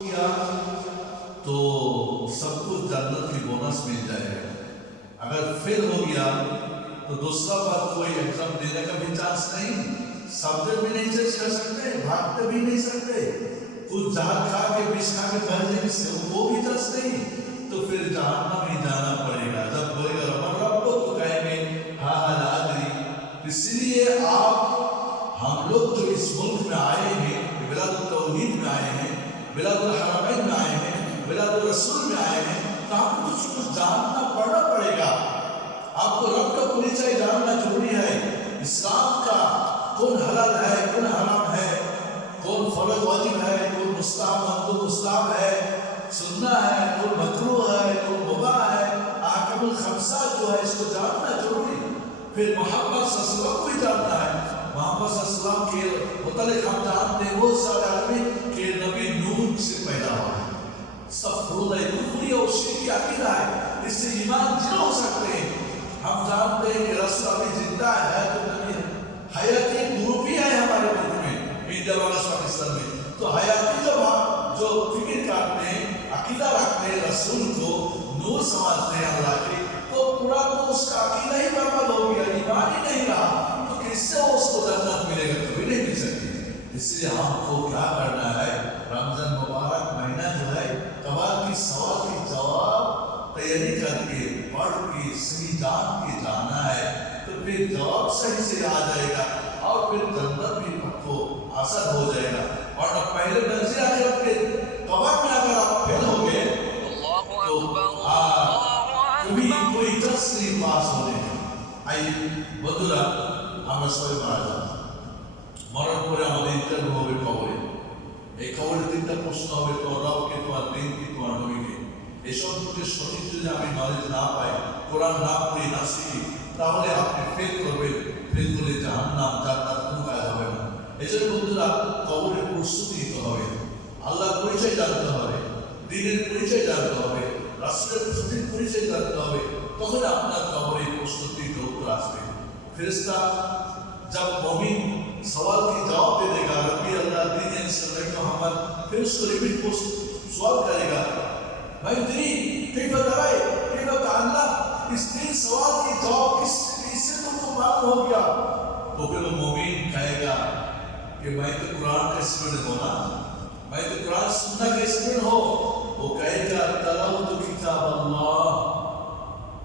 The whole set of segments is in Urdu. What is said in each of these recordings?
کیا تو سب کچھ جنت کی بونس مل جائے گا۔ اگر فیل ہو گیا، تو دوسرا بات کوئی ایگزام دینے کا بھی چانس نہیں سبجیکٹ بھی نہیں چینج کر سکتے بھاگتے بھی نہیں سکتے۔ کچھ جہاں کھا کے بیچ کھا کے پہنچنے سے وہ بھی چانس نہیں۔ تو پھر جہاں بلاد الحرمین میں آئے ہیں بلاد الرسول میں آئے ہیں، تو آپ کو کچھ کچھ جاننا پڑنا پڑے گا۔ آپ کو رب کا پریچے جاننا ضروری ہے۔ اسلام کا کون حلال ہے، کون حرام ہے؟ کون فرض واجب ہے، کون مستحب، کون مستعب ہے؟ سننا ہے، کون مکرو ہے، کون مبا ہے؟ آکم الخمسہ جو ہے، اس کو جاننا ضروری پھر محمد صلی اللہ علیہ وسلم بھی جانتا ہے۔ محمد صلی اللہ علیہ وسلم کے متعلق ہم جانتے ہیں بہت سارے آدمی کہ نبی خود کفری اور شرک کا عقیدہ ہے. اس سے ایمان جن ہو سکتے ہیں. ہم جانتے ہیں کہ رسول ابھی زندہ ہے تو نبی حیات ایک گروپ ہے ہمارے ملک میں انڈیا والا پاکستان میں. تو حیاتی جب جو فکر کرتے ہیں، عقیدہ رکھتے ہیں، رسول کو نور سمجھتے ہیں اللہ کے، تو پورا تو اس کا عقیدہ ہی برباد ہو گیا، ایمان ہی نہیں رہا. تو کس سے اس کو جنت ملے گا؟ کبھی نہیں مل سکتی. اس لیے ہم کو کیا کرنا ہے؟ رمضان مبارک مہینہ جو ہے کمال کی سوال کی جواب تیاری کر کے پڑھ کے صحیح جان کے جانا ہے تو پھر جواب صحیح سے آ جائے گا اور پھر جنت بھی آپ کو حاصل ہو جائے گا۔ اور پہلے درجے آ جب کے کور میں اگر آپ فیل ہاں، ہو گئے تو کبھی کوئی شخص نہیں پاس ہونے آئی بدلا ہمیں سوئے مارا مرن پورے ہمیں انٹرویو ہوئے এই কবরের দিনটা প্রশ্ন হবে তোমার রবকে তোমার দিনকে তোমার নবীকে। এই সম্পর্কে সঠিক যদি আমি নলেজ না পাই, কোরআন না পড়ি, না শিখি, তাহলে আপনি ফেল করবেন। ফেল করলে জাহান্নাম, জান্নাত কোনো কাজ হবে না। এই বন্ধুরা, কবরের প্রস্তুতি নিতে হবে। আল্লাহ পরিচয় জানতে হবে, দিনের পরিচয় জানতে হবে রাষ্ট্রের প্রস্তুতির পরিচয় জানতে হবে তখন আপনার কবরের প্রস্তুতি উত্তর আসবে। ফেরেস্তা যা মমিন, সওয়াল پھر اس کو لمٹ کو سولو کرے گا۔ بھائی دین کیف کرائے کیف تعالی اس دین سوال کی جواب کس چیز سے تم کو معلوم ہو گیا؟ تو پھر وہ مومن کہے گا کہ میں تو قرآن کا اسٹوڈنٹ ہوں نا۔ میں تو قرآن سننا کا اسٹوڈنٹ ہو۔ وہ کہے گا تلوت کتاب اللہ،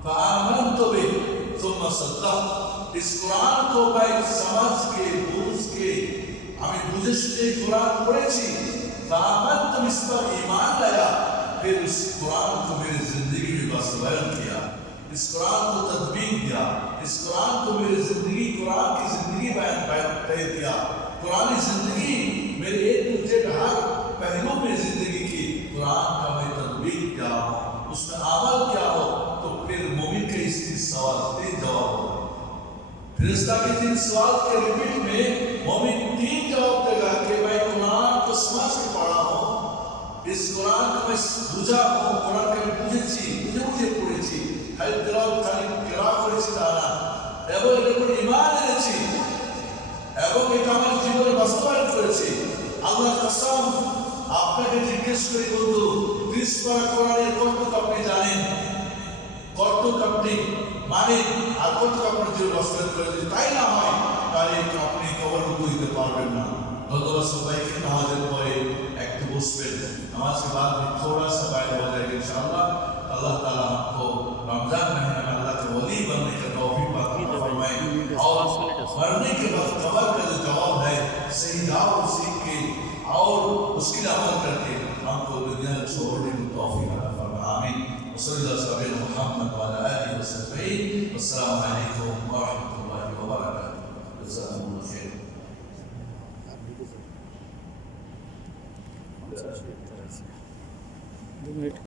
فآمنت به، ثم صدقت۔ اس قرآن کو میں سمجھ کے، بوجھ کے আমি বুঝে শুনে কোরআন পড়েছি پھر اس قرآن کو میری زندگی میں بس بیان کیا، اس قرآن کو تدبیر کیا اس قرآن کو میری زندگی، قرآن کی زندگی بیان طے کیا۔ قرآن زندگی میرے ایک دوسرے کے ہر پہلو میں زندگی کی۔ قرآن کا میں تدبیر کیا اس میں عمل کیا ہو، تو پھر مومن کے اس کی سوال تین جواب ہو فرشتہ کے تین سوال کے ریپیٹ میں مومن تین جواب دے گا۔ বেশ কোরআনকে বুঝা ও কোরআনকে আমি বুঝেছি, বুঝে বুঝে পড়েছি। খালি তেলাও খালি কেরা করেছি তারা এবং এর উপর ইমান এনেছি। এবং এটা আমার জীবনে বাস্তবায়ন করেছি। আল্লাহ কাসাম, আপনাকে জিজ্ঞেস করে বন্ধু, ত্রিশ পারা কোরআনের কর্তক আপনি জানেন? কর্তক আপনি মানে আর কর্তক আপনার জীবন বাস্তবায়ন করেছে তাই না হয়, তাহলে আপনি কবর বুঝতে পারবেন না। ভগবান সবাইকে নামাজের مرنے کے وقت قبر کا جو جواب ہے صحیح داؤ سے